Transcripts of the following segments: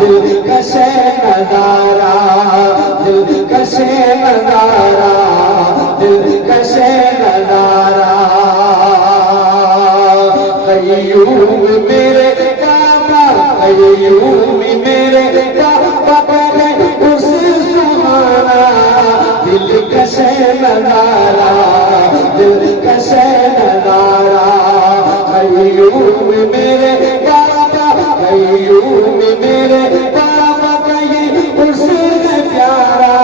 दिलकश नजारा, दिलकश नजारा, दिलकश नजारा। कय्यूम मेरे काबा, कय्यूम मेरे काबा करे उस सुहाना, दिलकश नजारा, दिलकश नजारा। कय्यूम मेरे काबा, कय्यूम मेरे काबा कहीं उसने प्यारा,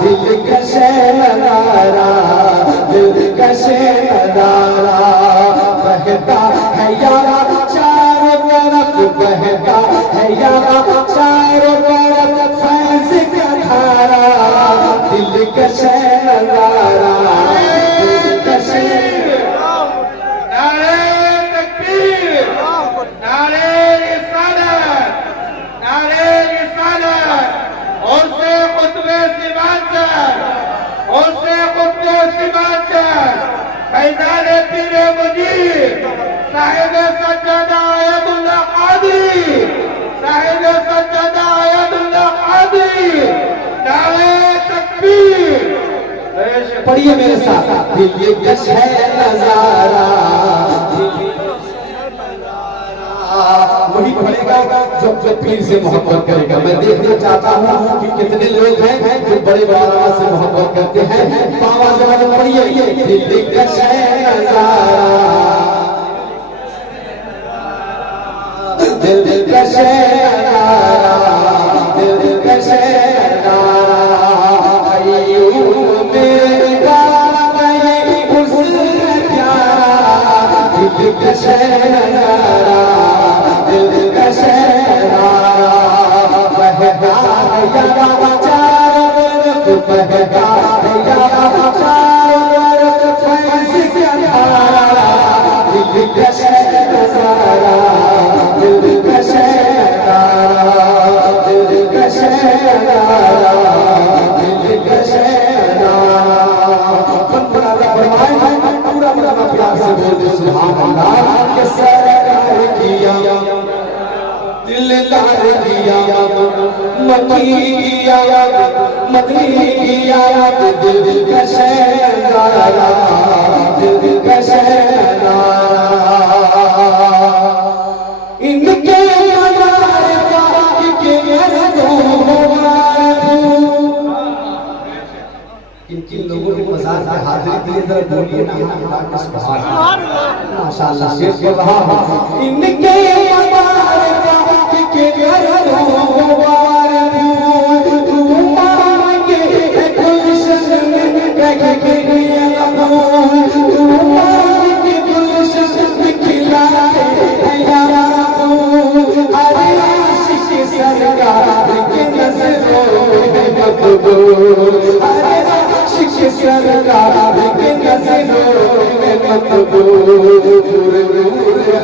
दिलकश नजारा, दिलकश नजारा। बहता है यारा चारों तरफ, बहता है यारा चारों तरफ फैज़ का धारा, दिलकश नजारा, दिलकश। नारे तकबीर, नारे रिसालत, नारे रिसालत। और से खुतबे सिबाचर, और से खुतबे सिबाचर फैजान पीर मुजीब साहिब सज्जदा आयतुल्लाह कादरी, साहिब सज्जदा आयतुल्लाह कादरी। नारे तकबीर। पढ़िए मेरे साथ, दिलकश है नजारा, वही पढ़ेगा जो पीर से मोहब्बत करेगा। मैं देखना चाहता हूँ कि कितने लोग हैं जो बड़े बाबा से मोहब्बत करते हैं। बाबा से पढ़िए, दिलकश है नजारा, दिलकश है नजारा, दिलकश है नजारा। कय्यूम मेरे काबा ये उसने प्यारा, दिलकश है नजारा, दिलकश नजारा। बहता है यारा चारों तरफ, बहता है यारा चारों तरफ फैज़ का धारा, दिलकश नजारा, दिलकश नजारा, दिलकश नजारा, दिलकश नजारा। पूरा पूरा प्यार से बोल दे सुभान अल्लाह। के सरकार किया, दिलदार किया, मकी किया, मदनी किया, दिलकश नजारा, दिलकश नजारा। इनके नजारे का के किन लोगों के मज़ार पे हाजिरी के लिए जरा बोलिए ना, सुभान अल्लाह, माशाअल्लाह। शेर बोल रहा हूं, इनके मज़ार का के सरकार के नज़रों में मकबूल,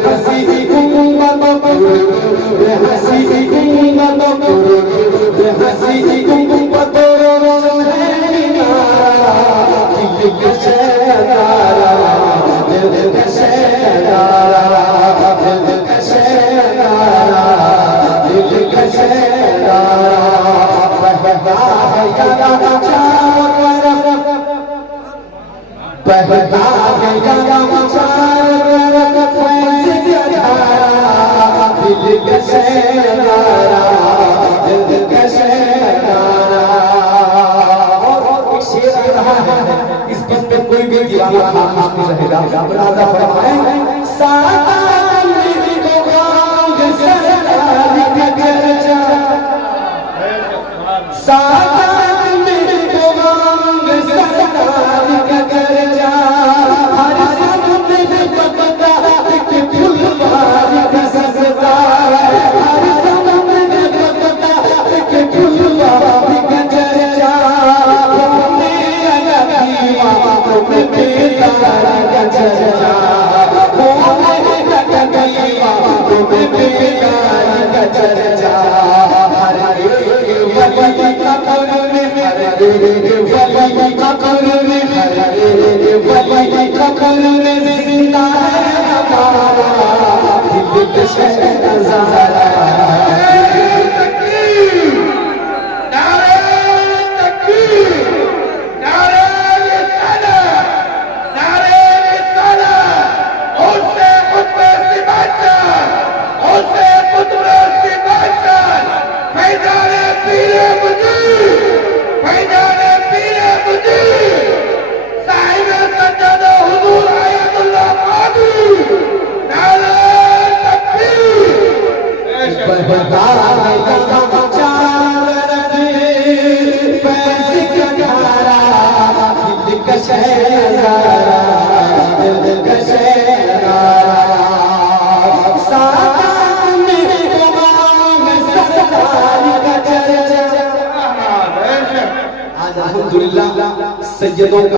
हंसी उम्मत हंसी उम्मत हंसी उम्मत दिलकश नजारा, दिलकश नजारा, दिलकश नजारा, दिलकश नजारा। बहता है यारा चारों तरफ, बहता है यारा चारों तरफ फैज़ का धारा, दिलकश नजारा, दिलकश नजारा। और एक शेर आ रहा है, इस पर पे कोई भी दीवाना खामोश नहीं रहेगा। मुरादा फरमाए, सारा मेरी को गांव सरकार का कर्जा, सारा मेरे को गांव सरकार का कर्जा। हर सपने में बकता एक फुलवार का सजदा, हर सपने में बकता एक फुलवार का चर्चा। मेरा दीवा तुम्हें बेदार का चर्चा, मेरा दीवा तुम्हें बेदार का चर्चा। हर एक वली का जगहों